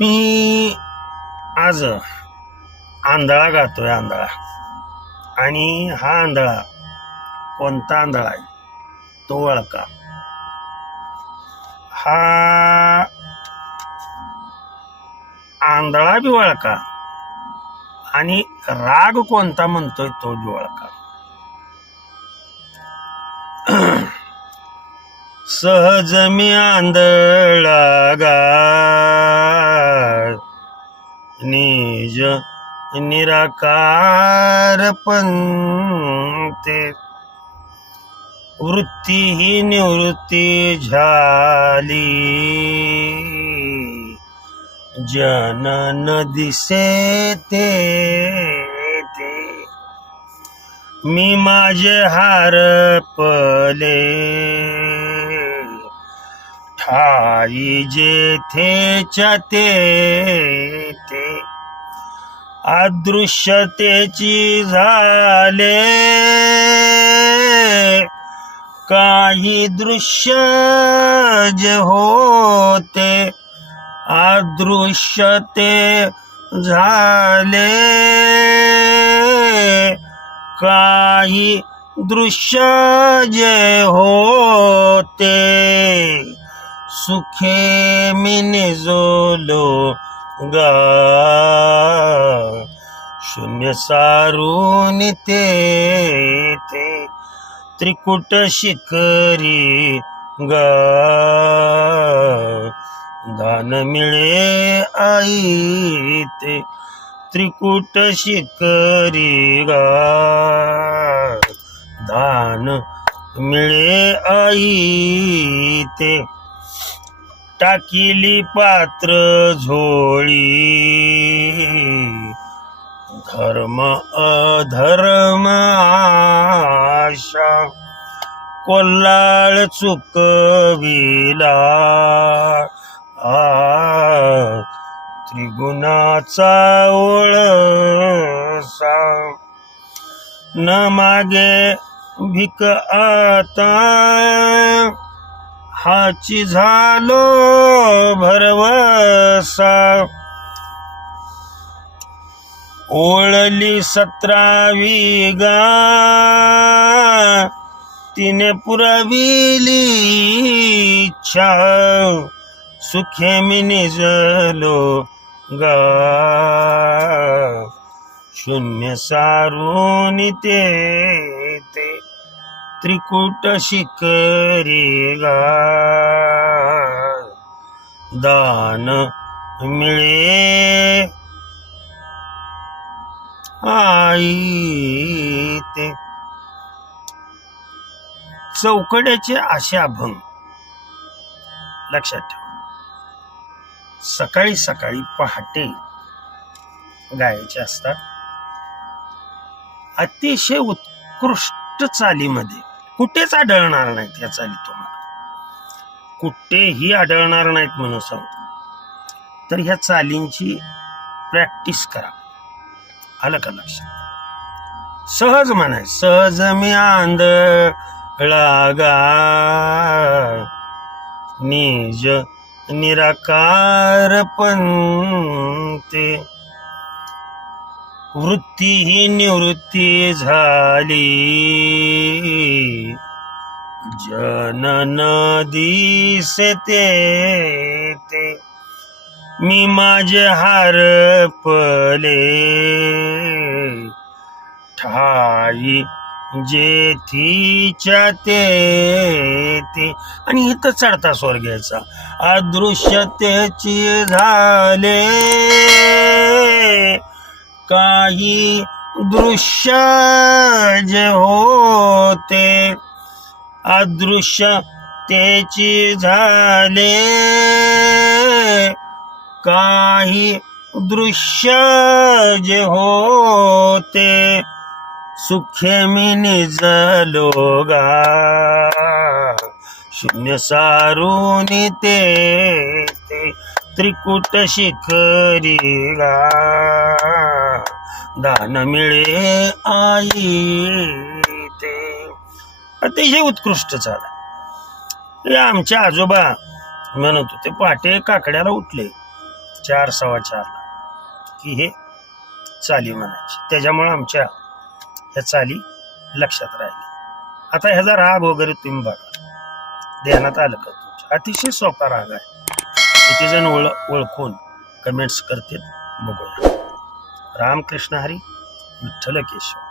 मी आज आंधळा गातोय आंधळा. आणि हा आंधळा कोणता आंधळा आहे? तो ओळखा हा आंधळा बी वळका. आणि राग कोणता म्हणतोय तो बी वळका. सहज मी आंधळा गा निज निराकार पण ते वृत्ती ही निवृत्ती झाली. जनन दिसे ते ते मी माझे हारपले ठाई जेथेच्या ते ते. अदृश्यतेची झाले. काही दृश्य जे होते अदृश्यते झाले. काही दृश्य जे होते सुखे मी निजोलो गा। शून्य सारून ते ते त्रिकुट शिखरी गा। दान मिळे आई ते त्रिकुट शिखरी गा। दान मिळे आई ते टाकिली पात्र झोळी. धर्म अधर्म आशा कोल्हाळ चुकविला आ त्रिगुणाचा ओळसा. न मागे भिक आता. हाची झालो भरवसा. ओळली सतरावी गा. तिने पुरविली इच्छा. सुखे मी निजलो गा. शून्य सारून ते त्रिकूट शिखरी गा दान मिळे. आई ते. चौकड्याचे आशा अभंग लक्षात ठेवा. सकाळी सकाळी पहाटे गायचे असतात. अतिशय उत्कृष्ट चालीमध्ये. कुठेच आढळणार नाहीत या चाली तुम्हाला. कुठेही आढळणार नाहीत म्हणून सांगतो तर ह्या चालींची प्रॅक्टिस करा. आलं का लक्षात? सहज म्हणाय सहज मी आंधळागा निज निराकार पण ते वृत्ती ही निवृत्ती झाली. जनन दिसते ते. मी माझे हारपले ठाई जेथीच्या ते ते आणि इथं चढता स्वर घ्यायचा अदृश्यतेची झाले. काही दृश्य जे होते अदृश्य त्याची झाले. काही दृश्य जे होते सुखे मी निजलोगा शून्य सारून ते ते त्रिकूट शिखरी गा दान मिळे आई ते. अतिशय उत्कृष्ट झाला. हे आमचे आजोबा म्हणत होते पहाटे काकड्याला उठले. चार सव्वा चार की हे चाली म्हणायची. त्याच्यामुळे आमच्या ह्या चाली लक्षात राहिल्या. आता ह्याचा राग वगैरे तुम्ही बघा. ध्यानात आलं का तुमच्या? अतिशय सोपा राग आहे. किती जण ओळ ओळखून कमेंट्स करतील. बघूया. रामकृष्ण हरी विठ्ठल केशव